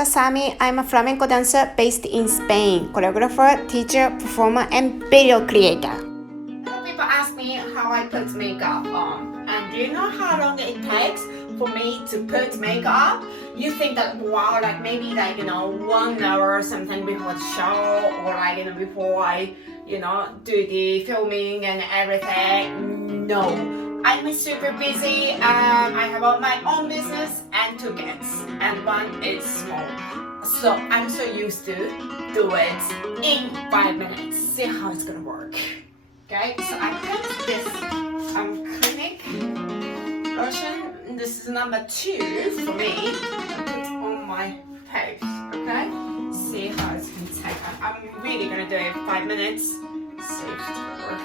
ASAMI. I'm a flamenco dancer based in Spain, choreographer, teacher, performer, and video creator. People ask me how I put makeup on, and do you know how long it takes for me to put makeup? You think that wow, like maybe 1 hour or something before the show, or before I do the filming and everything. No. I'm super busy. I have my own business and 2 kids, and one is small. So I'm so used to do it in 5 minutes. See how it's gonna work. Okay, so I put this clinic lotion. This is number 2 for me. I put on my face. Okay, see how it's gonna take. I'm really gonna do it in 5 minutes. See if it's gonna work.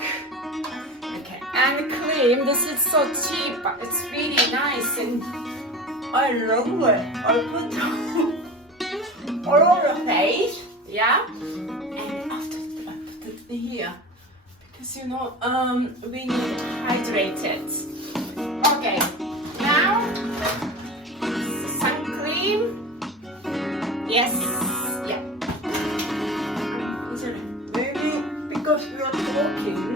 Okay, and cream. This is so cheap, but it's really nice, and I love it. I put all over the face, yeah. And after I put it here because we need to hydrate it. Okay, now sun cream. Yes, yeah. Maybe because we are talking.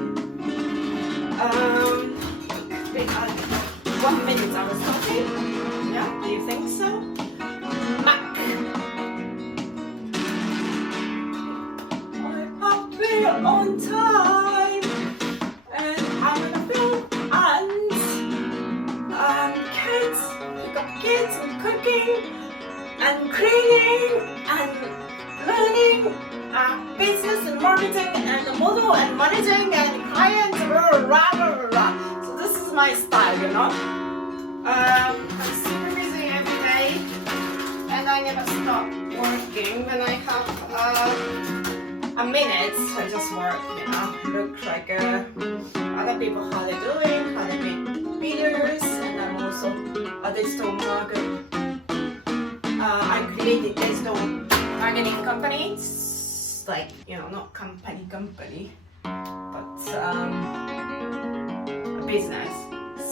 1 minute I was talking. Yeah, do you think so? Mac. I have to be on time, and I'm gonna film and kids, pick up kids and cooking and cleaning and learning business and marketing and the model and managing and clients. So this is my style, I'm super busy every day, and I never stop working. When I have a minute, I just work, look like other people, how they're doing, how they make videos, and I'm also a digital marketer. I created digital marketing companies, like, not company, but a business.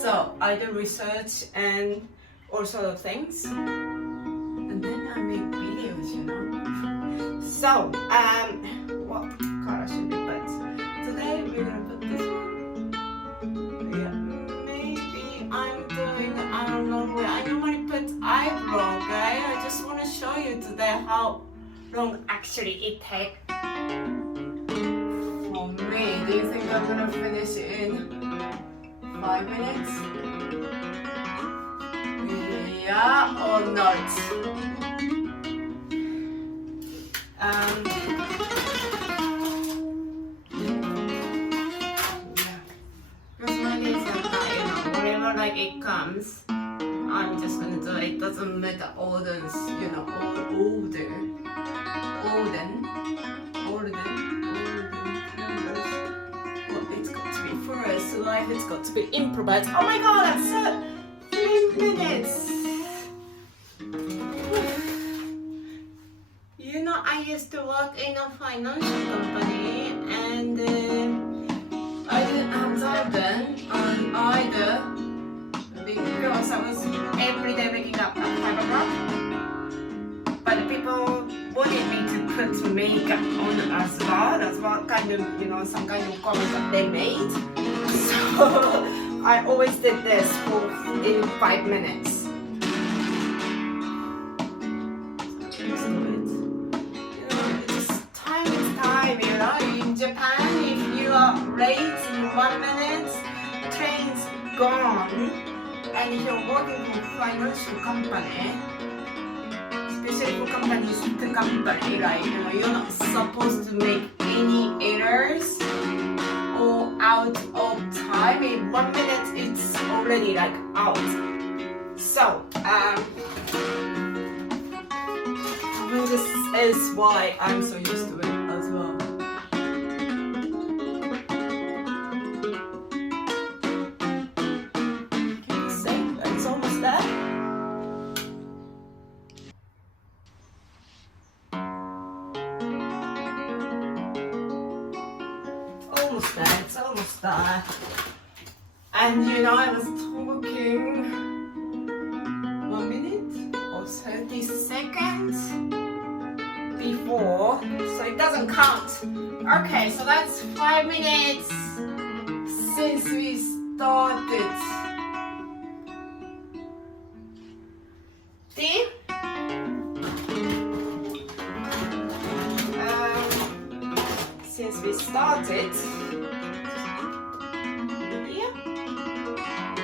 So I do research and all sort of things, and then I make videos, So, what color should we put? Today we're gonna put this one. Yeah, maybe I don't know where I normally put eyebrow, okay? I just want to show you today how long actually it takes for me. Do you think I'm gonna finish in 5 minutes? Yeah or not? Because my days like that, whenever it comes, I'm just gonna do it. It doesn't matter orders, it's got to be first, life it's got to be improvised. Oh my god, that's 3 minutes. I used to work in a financial company, and I didn't have time then, and either because I was every day waking up at 5 o'clock, but the people wanted me to put makeup on as well. That's what kind of, some kind of comment that they made. So I always did this in 5 minutes. In Japan, if you are late in 1 minute, train's gone. And if you're working for a financial company, especially for companies to company, you're not supposed to make any errors or out of time. In 1 minute, it's already out. So, this is why I'm so used to it as well. It's almost there. And I was talking 1 minute or 30 seconds. 4, so it doesn't count. Okay, so that's 5 minutes since we started. See? Since we started, yeah.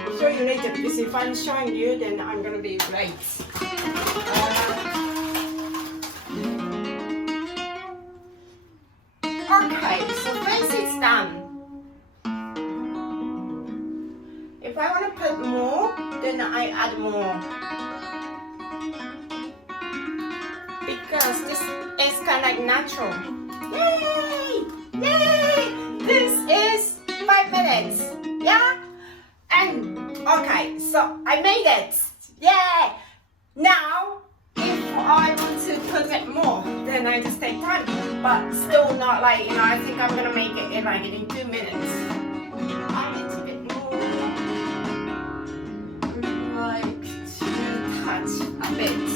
I'll show you later because if I'm showing you, then I'm gonna be late. Okay, so once it's done, if I want to put more, then I add more. Because this is kind of like natural. Yay! Yay! This is 5 minutes. Yeah? And, okay, so I made it. Yay! Now, if I want to put it more, then I just take time. But still not like, I think I'm gonna make it in like in 2 minutes. I need to get more, like to touch a bit.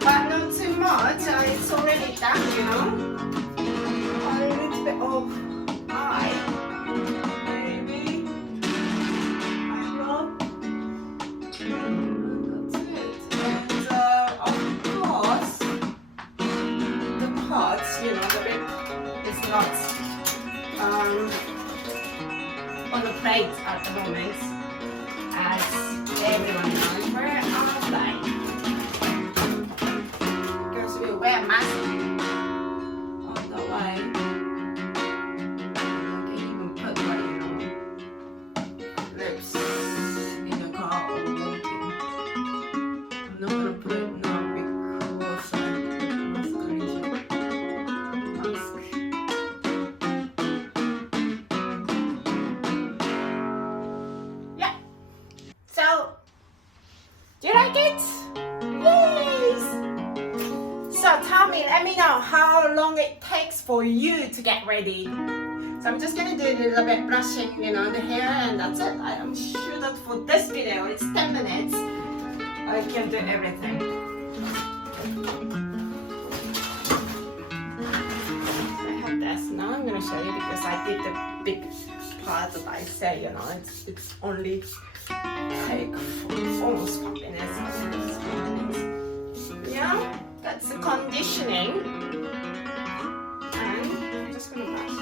But not too much, it's already done, A little bit of eye, maybe. I know. That's it. And of course, the parts, the bit is not on the plate at the moment, as everyone knows. Where are they? Because we wear masks on the way. I can even put lips in the car or walking. I'm not gonna put it now because I'm crazy. Mask. Yeah. So, do you like it? Yes. So let me know how long it takes for you to get ready. So I'm just gonna do a little bit brushing, the hair, and that's it. I am sure that for this video, it's 10 minutes. I can do everything. So I have this. Now I'm gonna show you because I did the big part that I say, it's only take almost 5 minutes. Yeah, that's the conditioning. And I'm just gonna brush.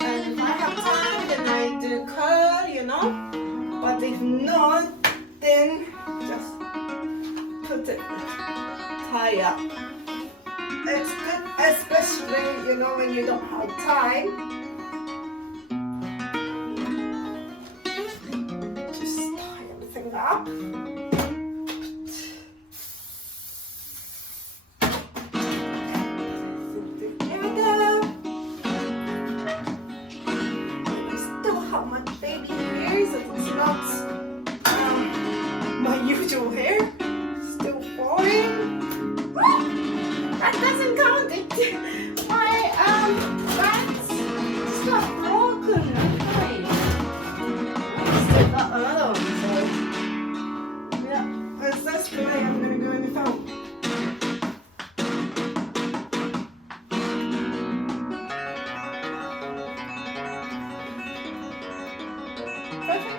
And if I have time, then I do curl, But if not, then just put it, tie up. It's good, especially, when you don't have time. Just tie everything up. Together. I still have my baby hair, so it's not my usual hair. Still falling. That doesn't count it. My that's not broken. Okay. I still got another one. So yeah, that's the way I'm gonna go in the phone. Perfect.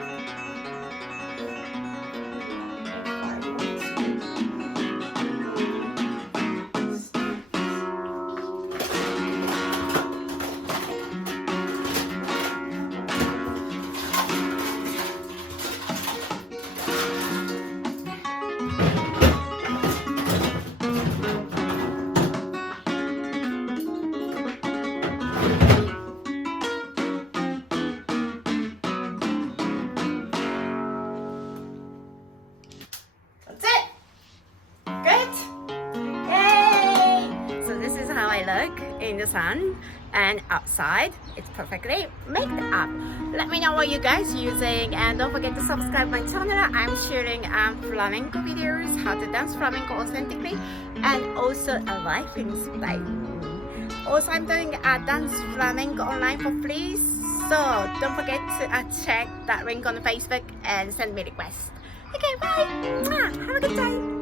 That's it. Good. Yay! So this is how I look in the sun, and outside it's perfectly made up. Let me know what you guys are using, and don't forget to subscribe my channel. I'm sharing flamenco videos, how to dance flamenco authentically, and also a life in Spain. Also, I'm doing a dance flamenco online for free, So don't forget to check that link on the Facebook and send me a request. Okay, bye. Have a good time.